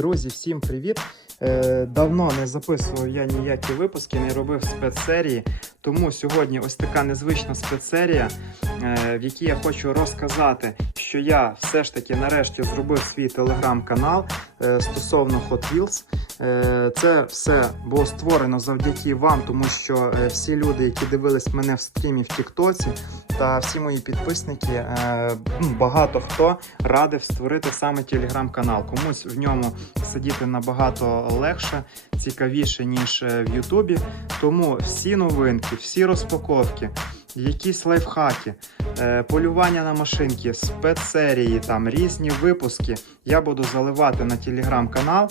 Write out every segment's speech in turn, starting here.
Друзі, всім привіт! Е, Давно не записував я ніякі випуски, не робив спецсерії. Тому сьогодні ось така незвична спецсерія, е, в якій я хочу розказати, що я все ж таки нарешті зробив свій телеграм-канал е, стосовно Hot Wheels. Е, Це все було створено завдяки вам, тому що е, всі люди, які дивились мене в стрімі в Тіктоці, та всі мої підписники, е, ну, багато хто радив створити саме телеграм-канал. Комусь в ньому сидіти набагато легше, цікавіше, ніж в Ютубі. Тому всі новинки, всі розпаковки, якісь лайфхаки, полювання на машинки, спецсерії, там різні випуски я буду заливати на телеграм-канал.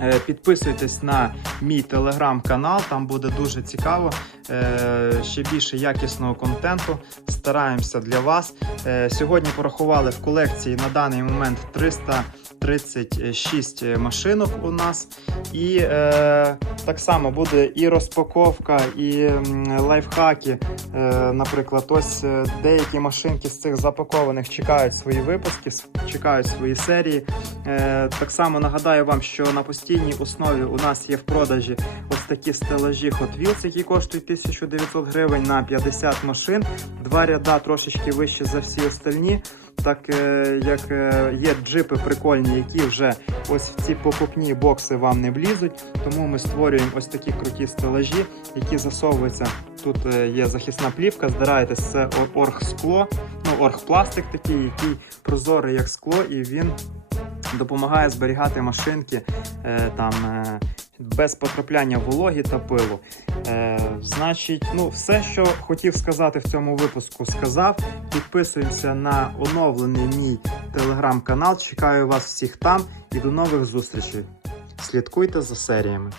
Е, Підписуйтесь на мій телеграм-канал, там буде дуже цікаво. Е, Ще більше якісного контенту. Стараємося для вас. Е, Сьогодні порахували в колекції на даний момент 336 машинок у нас. І так само буде і розпаковка, і лайфхаки. Наприклад, ось деякі машинки з цих запакованих чекають свої випуски, чекають свої серії. Е, так само нагадаю вам, що на постійній основі у нас є в продажі ось такі стелажі Hot Wheels, які коштують 1900 гривень на 50 машин. Два ряда трошечки вище за всі остальні. Так е, як е, є джипи прикольні, які вже ось в ці покупні бокси вам не влізуть. Тому ми створюємо ось такі круті стелажі, які засовуються. Тут є захисна плівка, здираєте це оргскло, ну оргпластик такий, який прозорий як скло, і він допомагає зберігати машинки е, там. Е, без потрапляння вологі та пилу. Е, значить, ну, все, що хотів сказати в цьому випуску, сказав. Підписуємося на оновлений мій телеграм-канал. Чекаю вас всіх там і до нових зустрічей. Слідкуйте за серіями.